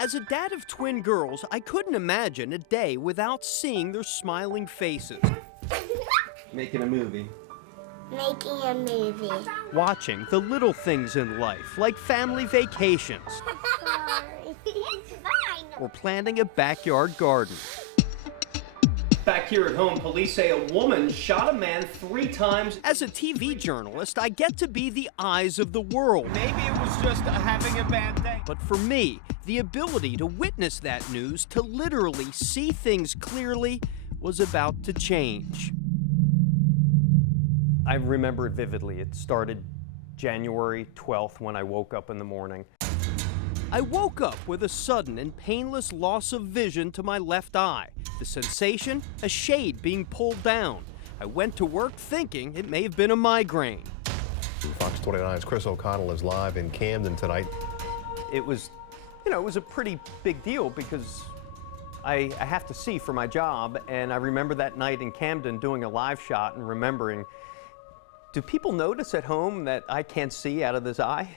As a dad of twin girls, I couldn't imagine a day without seeing their smiling faces. Making a movie. Making a movie. Watching the little things in life, like family vacations. Sorry. It's fine. Or planting a backyard garden. Back here at home, police say a woman shot a man 3 times. As a TV journalist, I get to be the eyes of the world. Maybe it was just having a bad day. But for me, the ability to witness that news, to literally see things clearly, was about to change. I remember it vividly. It started January 12th when I woke up in the morning. I woke up with a sudden and painless loss of vision to my left eye. The sensation, a shade being pulled down. I went to work thinking it may have been a migraine. Fox 29's Chris O'Connell is live in Camden tonight. It was, it was a pretty big deal because I have to see for my job, and I remember that night in Camden doing a live shot and remembering, do people notice at home that I can't see out of this eye?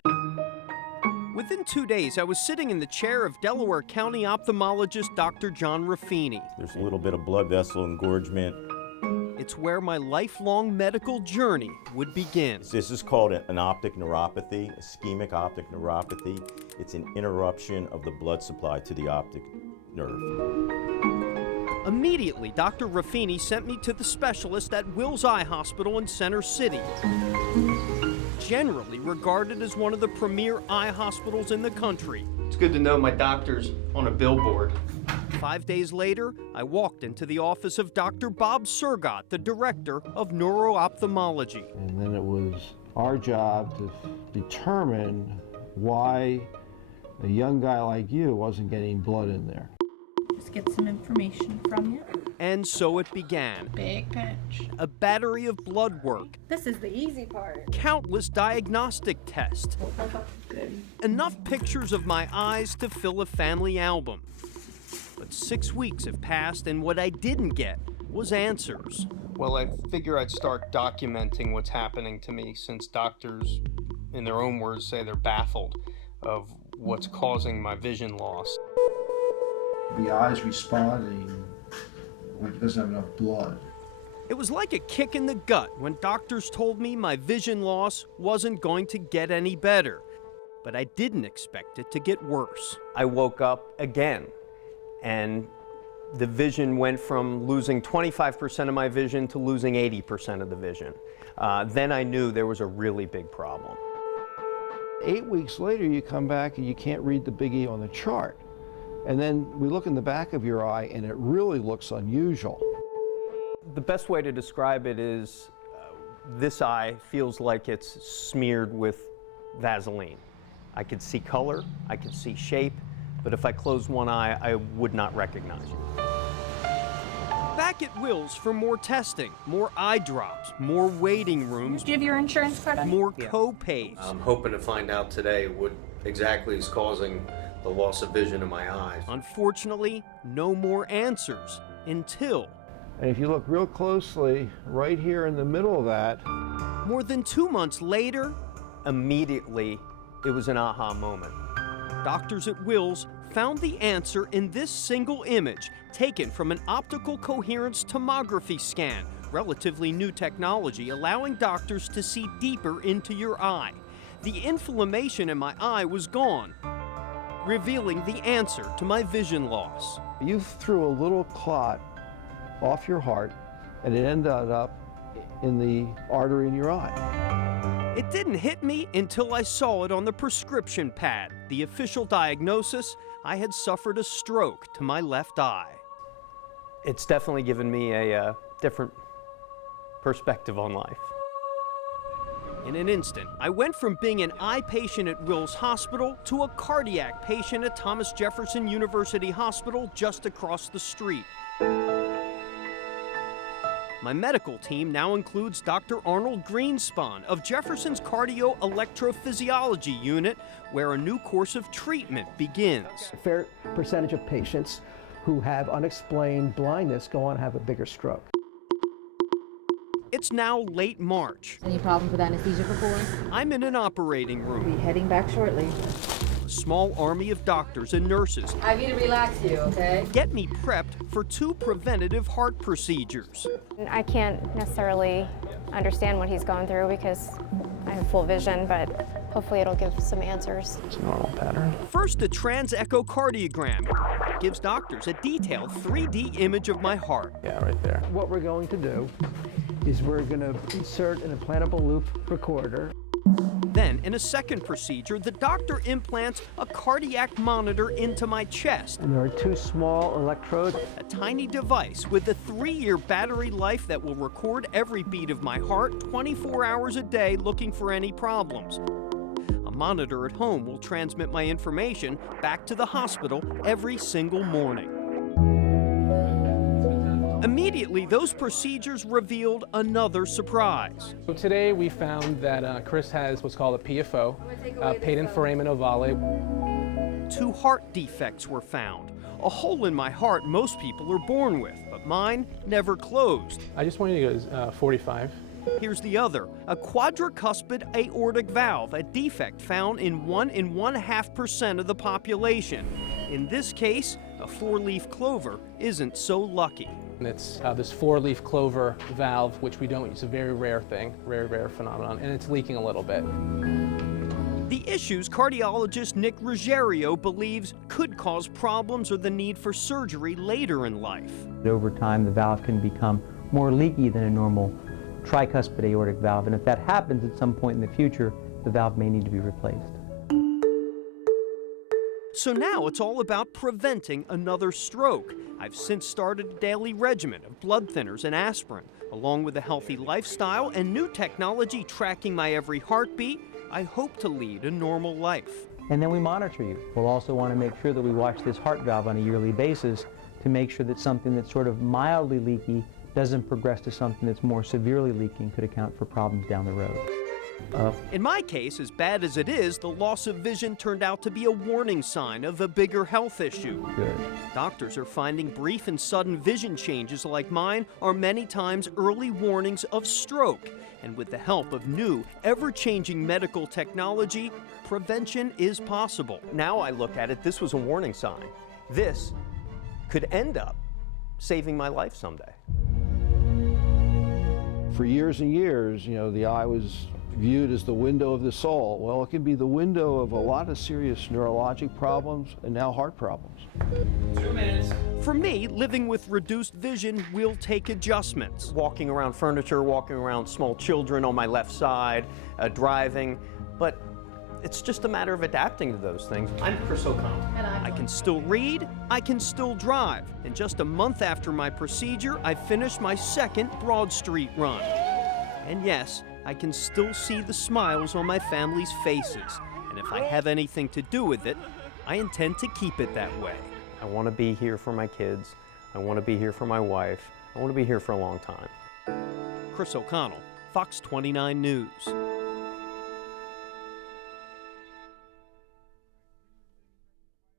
Within 2 days, I was sitting in the chair of Delaware County ophthalmologist Dr. John Raffini. There's a little bit of blood vessel engorgement. It's where my lifelong medical journey would begin. This is called an optic neuropathy, ischemic optic neuropathy. It's an interruption of the blood supply to the optic nerve. Immediately, Dr. Raffini sent me to the specialist at Wills Eye Hospital in Center City. Generally regarded as one of the premier eye hospitals in the country. It's good to know my doctor's on a billboard. 5 days later, I walked into the office of Dr. Bob Surgott, the director of neuro-ophthalmology. And then it was our job to determine why a young guy like you wasn't getting blood in there. Just get some information from you. And so it began. Big pinch. A battery of blood work. This is the easy part. Countless diagnostic tests. Good. Enough pictures of my eyes to fill a family album. But 6 weeks have passed, and what I didn't get was answers. Well, I figure I'd start documenting what's happening to me, since doctors, in their own words, say they're baffled of what's causing my vision loss. The eye's responding when it doesn't have enough blood. It was like a kick in the gut when doctors told me my vision loss wasn't going to get any better. But I didn't expect it to get worse. I woke up again, and the vision went from losing 25% of my vision to losing 80% of the vision. Then I knew there was a really big problem. 8 weeks later, you come back and you can't read the big E on the chart. And then we look in the back of your eye and it really looks unusual. The best way to describe it is this eye feels like it's smeared with Vaseline. I could see color, I could see shape, but if I closed one eye, I would not recognize you. Back at Wills for more testing, more eye drops, more waiting rooms. Do you have your insurance card on you? More co-pays. I'm hoping to find out today what exactly is causing the loss of vision in my eyes. Unfortunately, no more answers until... And if you look real closely, right here in the middle of that... More than 2 months later, immediately, it was an aha moment. Doctors at Wills found the answer in this single image taken from an optical coherence tomography scan, relatively new technology allowing doctors to see deeper into your eye. The inflammation in my eye was gone, revealing the answer to my vision loss. You threw a little clot off your heart and it ended up in the artery in your eye. It didn't hit me until I saw it on the prescription pad. The official diagnosis, I had suffered a stroke to my left eye. It's definitely given me a different perspective on life. In an instant, I went from being an eye patient at Wills Hospital to a cardiac patient at Thomas Jefferson University Hospital just across the street. My medical team now includes Dr. Arnold Greenspon of Jefferson's Cardio Electrophysiology Unit, where a new course of treatment begins. A fair percentage of patients who have unexplained blindness go on to have a bigger stroke. It's now late March. Any problems with anesthesia before? I'm in an operating room. We'll be heading back shortly. A small army of doctors and nurses I need to relax you, okay? get me prepped for 2 preventative heart procedures. I can't necessarily understand what he's going through because I have full vision, but hopefully it'll give some answers. It's a normal pattern. First, a trans-echocardiogram gives doctors a detailed 3D image of my heart. Yeah, right there. What we're going to do is we're going to insert an implantable loop recorder. Then, in a second procedure, the doctor implants a cardiac monitor into my chest, And there are 2 small electrodes. a tiny device with a 3-year battery life that will record every beat of my heart 24 hours a day looking for any problems. A monitor at home will transmit my information back to the hospital every single morning. Immediately, those procedures revealed another surprise. So today we found that Chris has what's called a PFO, patent foramen ovale. 2 heart defects were found. A hole in my heart most people are born with, but mine never closed. I just want you to go 45. Here's the other, a quadricuspid aortic valve, a defect found in 1 in 1/2% of the population. In this case, a 4-leaf clover isn't so lucky. And it's this 4-leaf clover valve, which we don't use, a very rare thing, rare phenomenon, and it's leaking a little bit. The issues cardiologist Nick Ruggiero believes could cause problems or the need for surgery later in life. Over time, the valve can become more leaky than a normal tricuspid aortic valve, and if that happens at some point in the future, the valve may need to be replaced. So now it's all about preventing another stroke. I've since started a daily regimen of blood thinners and aspirin. Along with a healthy lifestyle and new technology tracking my every heartbeat, I hope to lead a normal life. And then we monitor you. We'll also want to make sure that we watch this heart valve on a yearly basis to make sure that something that's sort of mildly leaky doesn't progress to something that's more severely leaking, could account for problems down the road. In my case, as bad as it is, the loss of vision turned out to be a warning sign of a bigger health issue. Good. Doctors are finding brief and sudden vision changes like mine are many times early warnings of stroke. And with the help of new, ever-changing medical technology, prevention is possible. Now I look at it, this was a warning sign. This could end up saving my life someday. For years and years, the eye was viewed as the window of the soul. Well, it can be the window of a lot of serious neurologic problems and now heart problems. 2 minutes. For me, living with reduced vision will take adjustments. Walking around furniture, walking around small children on my left side, driving, but it's just a matter of adapting to those things. I'm Chris O'Connell. I can still read, I can still drive. And just a month after my procedure, I finished my second Broad Street run. And yes, I can still see the smiles on my family's faces. And if I have anything to do with it, I intend to keep it that way. I want to be here for my kids. I want to be here for my wife. I want to be here for a long time. Chris O'Connell, Fox 29 News.